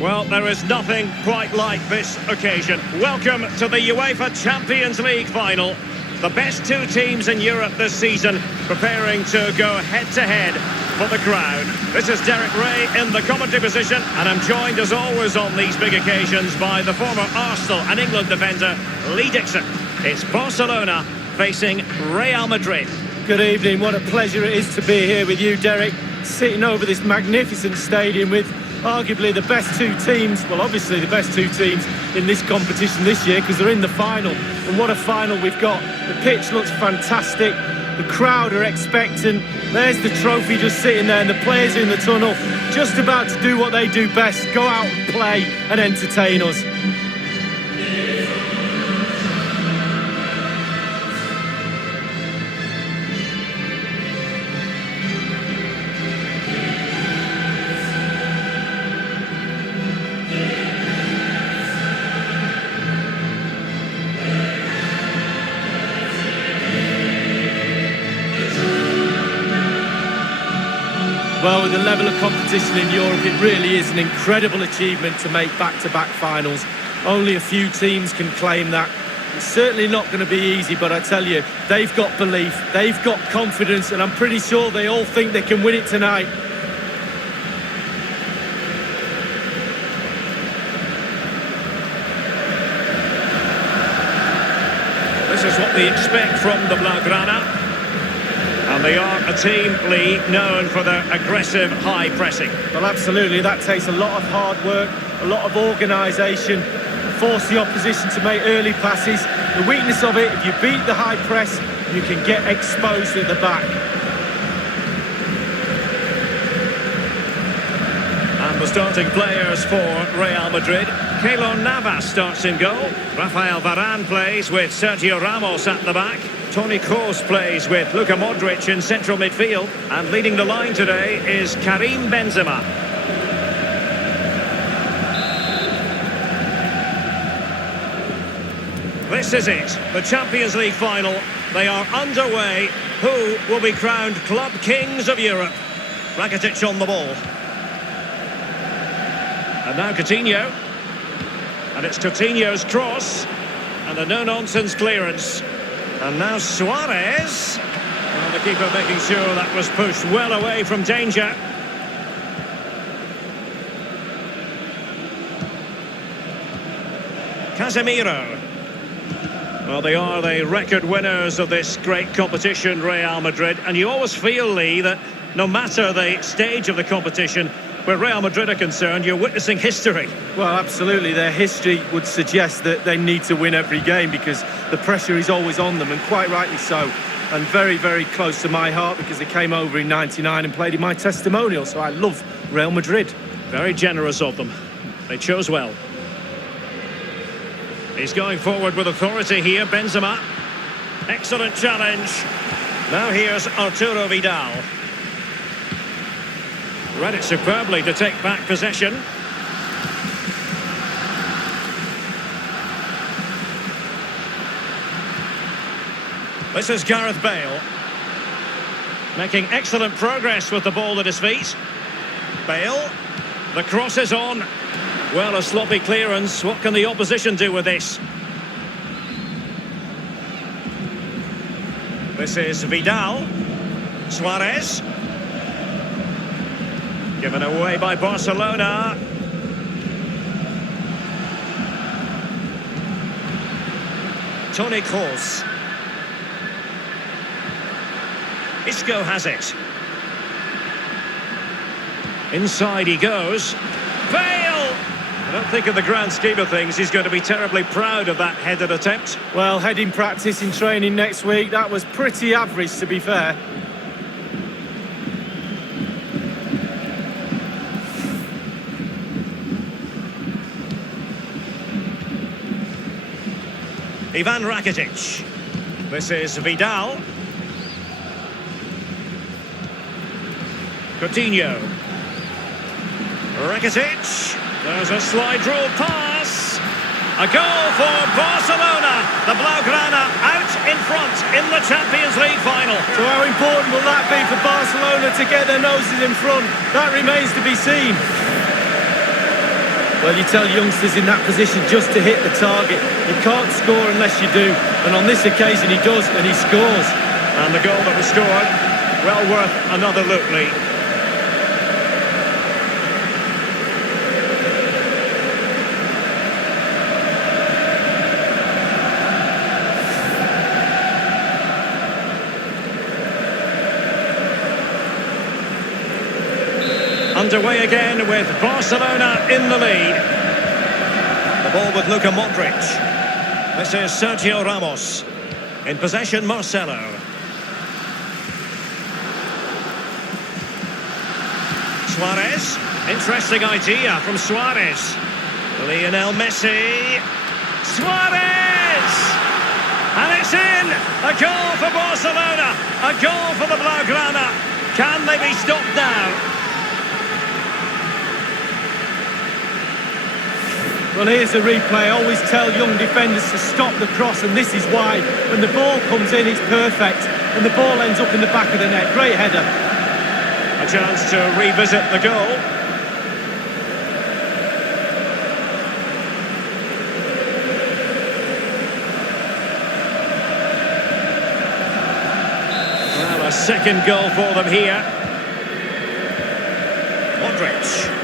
Well, there is nothing quite like this occasion. Welcome to the UEFA Champions League Final. The best two teams in Europe this season preparing to go head-to-head for the crown. This is Derek Ray in the commentary position, and I'm joined as always on these big occasions by the former Arsenal and England defender, Lee Dixon. It's Barcelona facing Real Madrid. Good evening, what a pleasure it is to be here with you, Derek, sitting over this magnificent stadium with arguably the best two teams, well obviously the best two teams in this competition this year because they're in the final. And what a final we've got. The pitch looks fantastic, the crowd are expectant, there's the trophy just sitting there and the players in the tunnel just about to do what they do best, go out and play and entertain us. Well, with the level of competition in Europe, it really is an incredible achievement to make back-to-back finals. Only a few teams can claim that. It's certainly not going to be easy, but I tell you, they've got belief, they've got confidence, and I'm pretty sure they all think they can win it tonight. This is what we expect from the Blaugrana. And they are a team, Lee, known for their aggressive high pressing. Well, absolutely. That takes a lot of hard work, a lot of organisation, force the opposition to make early passes. The weakness of it, if you beat the high press, you can get exposed at the back. And the starting players for Real Madrid. Keylor Navas starts in goal. Rafael Varane plays with Sergio Ramos at the back. Toni Kroos plays with Luka Modric in central midfield. And leading the line today is Karim Benzema. This is it, the Champions League final. They are underway. Who will be crowned club kings of Europe? Rakitic on the ball. And now Coutinho. And it's Coutinho's cross. And a no-nonsense clearance. And now Suarez. Well, the keeper making sure that was pushed well away from danger. Casemiro. Well, they are the record winners of this great competition, Real Madrid. And you always feel, Lee, that no matter the stage of the competition, where Real Madrid are concerned, you're witnessing history. Well, absolutely. Their history would suggest that they need to win every game because the pressure is always on them, and quite rightly so. And very, very close to my heart because they came over in '99 and played in my testimonial, so I love Real Madrid. Very generous of them. They chose well. He's going forward with authority here, Benzema. Excellent challenge. Now here's Arturo Vidal. Read it superbly to take back possession. This is Gareth Bale. Making excellent progress with the ball at his feet. Bale. The cross is on. Well, a sloppy clearance. What can the opposition do with this? This is Vidal. Suarez. Given away by Barcelona. Toni Kroos. Isco has it. Inside he goes. Bale! I don't think in the grand scheme of things he's going to be terribly proud of that headed attempt. Well, heading practice in training next week, that was pretty average to be fair. Ivan Rakitic. This is Vidal. Coutinho. Rakitic. There's a slide rule pass. A goal for Barcelona. The Blaugrana out in front in the Champions League final. So how important will that be for Barcelona to get their noses in front? That remains to be seen. Well, you tell youngsters in that position just to hit the target. You can't score unless you do. And on this occasion, he does, and he scores. And the goal that was scored, well worth another look, Lee. Underway again with Barcelona in the lead. The ball with Luka Modric. This is Sergio Ramos. In possession, Marcelo. Suarez. Interesting idea from Suarez. Lionel Messi. Suarez! And it's in! A goal for Barcelona. A goal for the Blaugrana. Can they be stopped now? Well, here's a replay. I always tell young defenders to stop the cross, and this is why. When the ball comes in, it's perfect, and the ball ends up in the back of the net. Great header. A chance to revisit the goal. Well, a second goal for them here. Modric.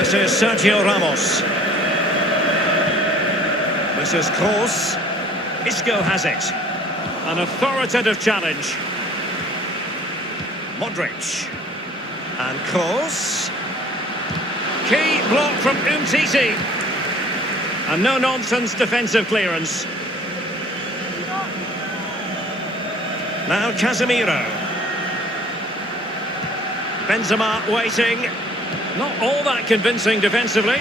This is Sergio Ramos. This is Kroos. Isco has it. An authoritative challenge. Modric. And Kroos. Key block from Umtiti. A no-nonsense defensive clearance. Now Casemiro. Benzema waiting. Not all that convincing defensively.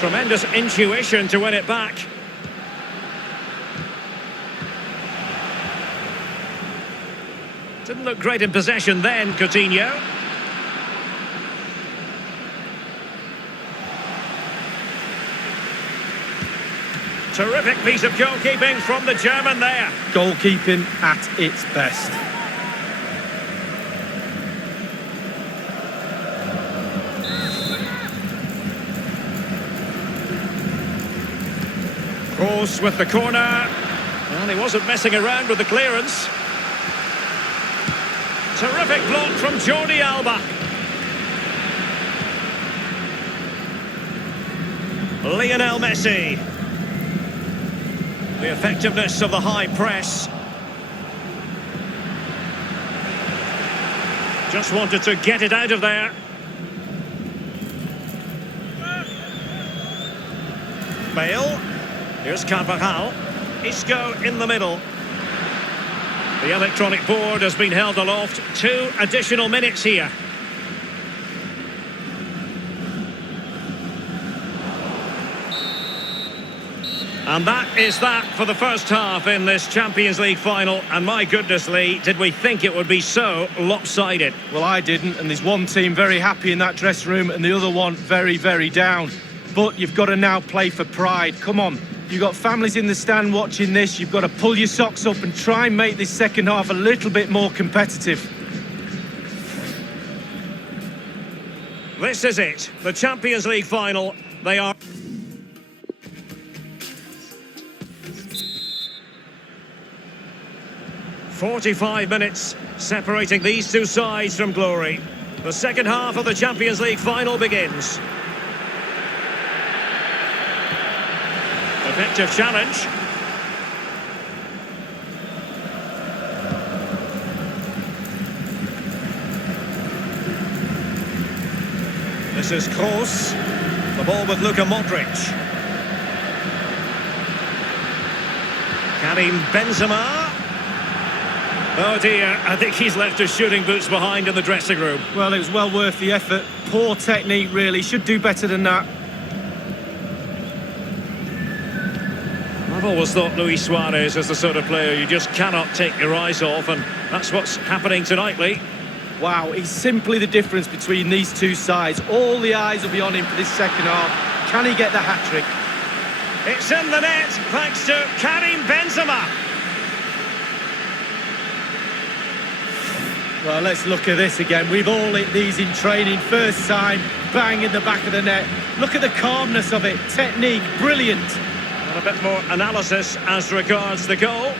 Tremendous intuition to win it back. Didn't look great in possession then, Coutinho. Terrific piece of goalkeeping from the German there. Goalkeeping at its best. Kroos with the corner. Well, he wasn't messing around with the clearance. Terrific block from Jordi Alba. Lionel Messi. The effectiveness of the high press. Just wanted to get it out of there. Bale. Here's Carvajal. Isco in the middle. The electronic board has been held aloft. 2 additional minutes here. And that is that for the first half in this Champions League final. And my goodness, Lee, did we think it would be so lopsided? Well, I didn't. And there's one team very happy in that dressing room and the other one very, very down. But you've got to now play for pride. Come on. You've got families in the stand watching this. You've got to pull your socks up and try and make this second half a little bit more competitive. This is it. The Champions League final. They are... ...45 minutes separating these two sides from glory. The second half of the Champions League final begins. Effective challenge. This is Kroos. The ball with Luka Modric. Karim Benzema. Oh dear, I think he's left his shooting boots behind in the dressing room. Well, it was well worth the effort. Poor technique, really. Should do better than that. I've always thought Luis Suarez is the sort of player you just cannot take your eyes off, and that's what's happening tonight, Lee. Wow, he's simply the difference between these two sides. All the eyes will be on him for this second half. Can he get the hat-trick? It's in the net, thanks to Karim Benzema. Well, let's look at this again. We've all hit these in training. First time, bang in the back of the net. Look at the calmness of it. Technique, brilliant. And a bit more analysis as regards the goal.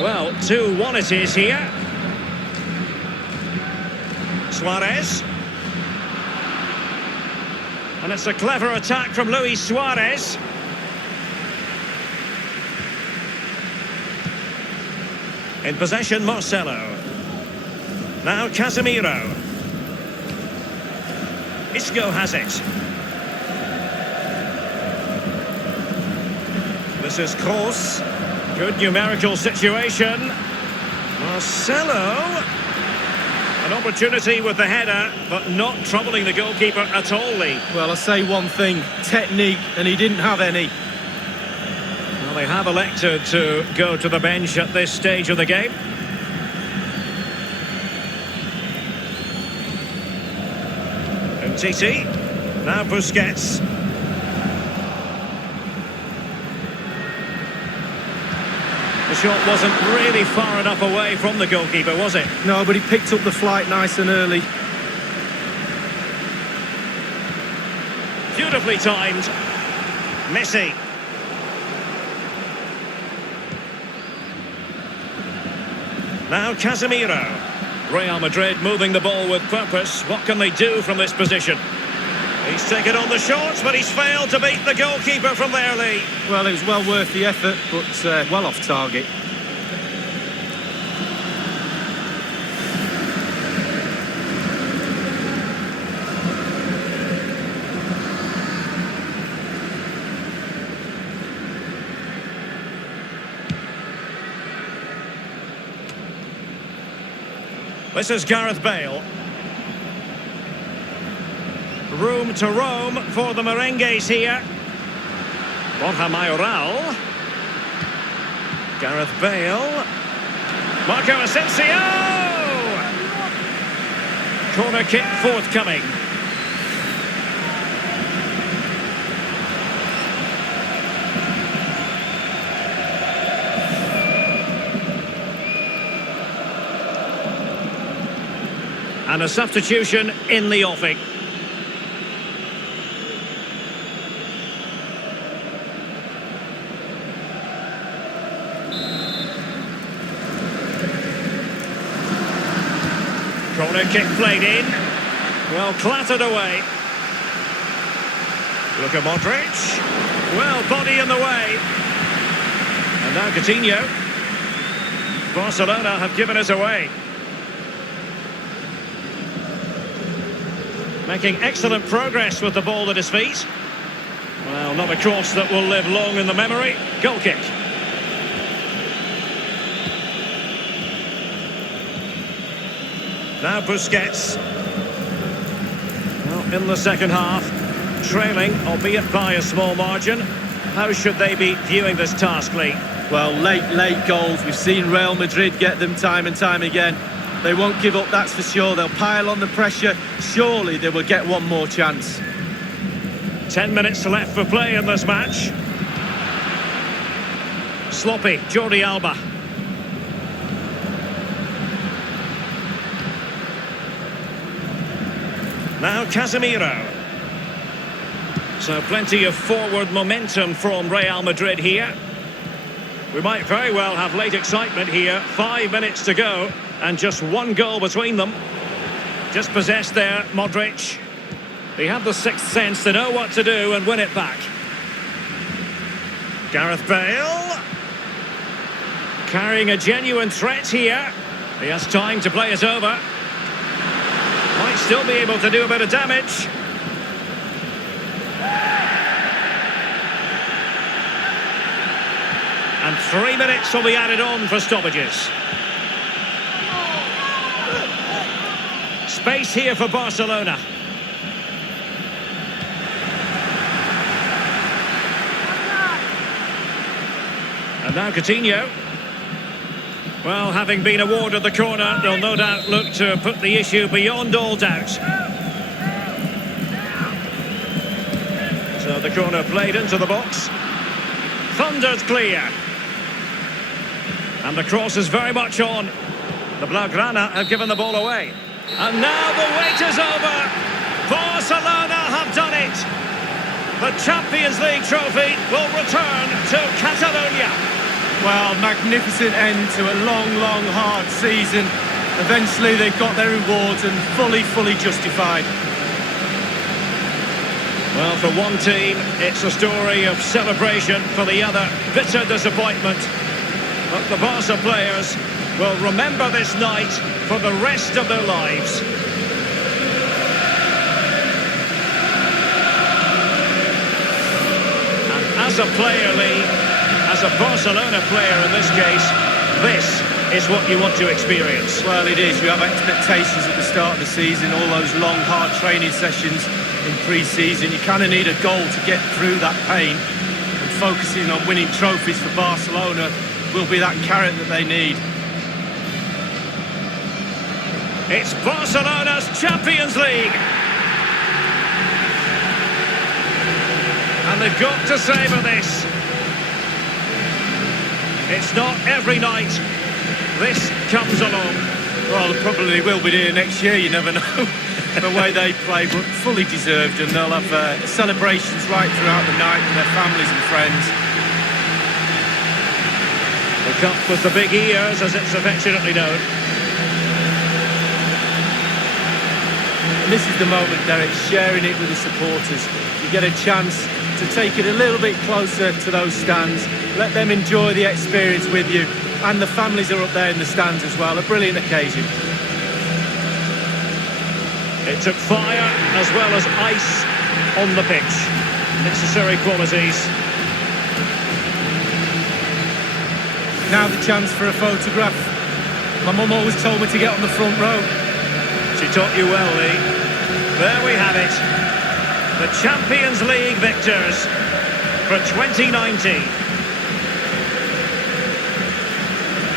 Well, 2-1 it is here. Suarez. And it's a clever attack from Luis Suarez. In possession, Marcelo. Now Casemiro. Isco has it. This is Kroos. Good numerical situation. Marcelo. An opportunity with the header, but not troubling the goalkeeper at all, Lee. Well, I say one thing, technique, and he didn't have any. Well, they have elected to go to the bench at this stage of the game. Umtiti. Now Busquets. The shot wasn't really far enough away from the goalkeeper, was it? No, but he picked up the flight nice and early. Beautifully timed. Messi. Now Casemiro. Real Madrid moving the ball with purpose. What can they do from this position? He's taken on the shots, but he's failed to beat the goalkeeper from there, Lee. Well, it was well worth the effort, but well off target. This is Gareth Bale. Room to roam for the merengues here. Borja Mayoral. Gareth Bale. Marco Asensio! Corner kick forthcoming. And a substitution in the offing. Corner kick played in. Well, clattered away. Look at Modric. Well, body in the way. And now Coutinho. Barcelona have given us away. Making excellent progress with the ball at his feet. Well, not a cross that will live long in the memory. Goal kick. Now Busquets. Well, in the second half, trailing, albeit by a small margin. How should they be viewing this task, Lee? Well, late goals. We've seen Real Madrid get them time and time again. They won't give up, that's for sure. They'll pile on the pressure. Surely they will get one more chance. 10 minutes left for play in this match. Sloppy, Jordi Alba. Now Casemiro. So plenty of forward momentum from Real Madrid here. We might very well have late excitement here. 5 minutes to go. And just one goal between them. Just possessed there, Modric. He had the sixth sense to know what to do and win it back. Gareth Bale. Carrying a genuine threat here. He has time to play it over. Might still be able to do a bit of damage. And 3 minutes will be added on for stoppages. Space here for Barcelona. And now Coutinho. Well, having been awarded the corner, they'll no doubt look to put the issue beyond all doubt. So the corner played into the box. Thundered clear. And the cross is very much on. The Blaugrana have given the ball away. And now the wait is over. Barcelona have done it. The Champions League trophy will return to Catalonia. Well, magnificent end to a long, long, hard season. Eventually they got their rewards and fully justified. Well, for one team, it's a story of celebration. For the other, bitter disappointment. But the Barca players will remember this night for the rest of their lives. And as a player, Lee, as a Barcelona player in this case, this is what you want to experience. Well, it is. You have expectations at the start of the season, all those long, hard training sessions in pre-season. You kind of need a goal to get through that pain, and focusing on winning trophies for Barcelona will be that carrot that they need. It's Barcelona's Champions League. And they've got to savour this. It's not every night this comes along. Well, they probably will be here next year, you never know. The way they play, but fully deserved, and they'll have celebrations right throughout the night with their families and friends. The cup with the big ears, as it's affectionately known. And this is the moment, Derek, sharing it with the supporters. You get a chance to take it a little bit closer to those stands. Let them enjoy the experience with you. And the families are up there in the stands as well. A brilliant occasion. It took fire as well as ice on the pitch. Necessary qualities. Now the chance for a photograph. My mum always told me to get on the front row. She taught you well, Lee. There we have it. The Champions League victors for 2019.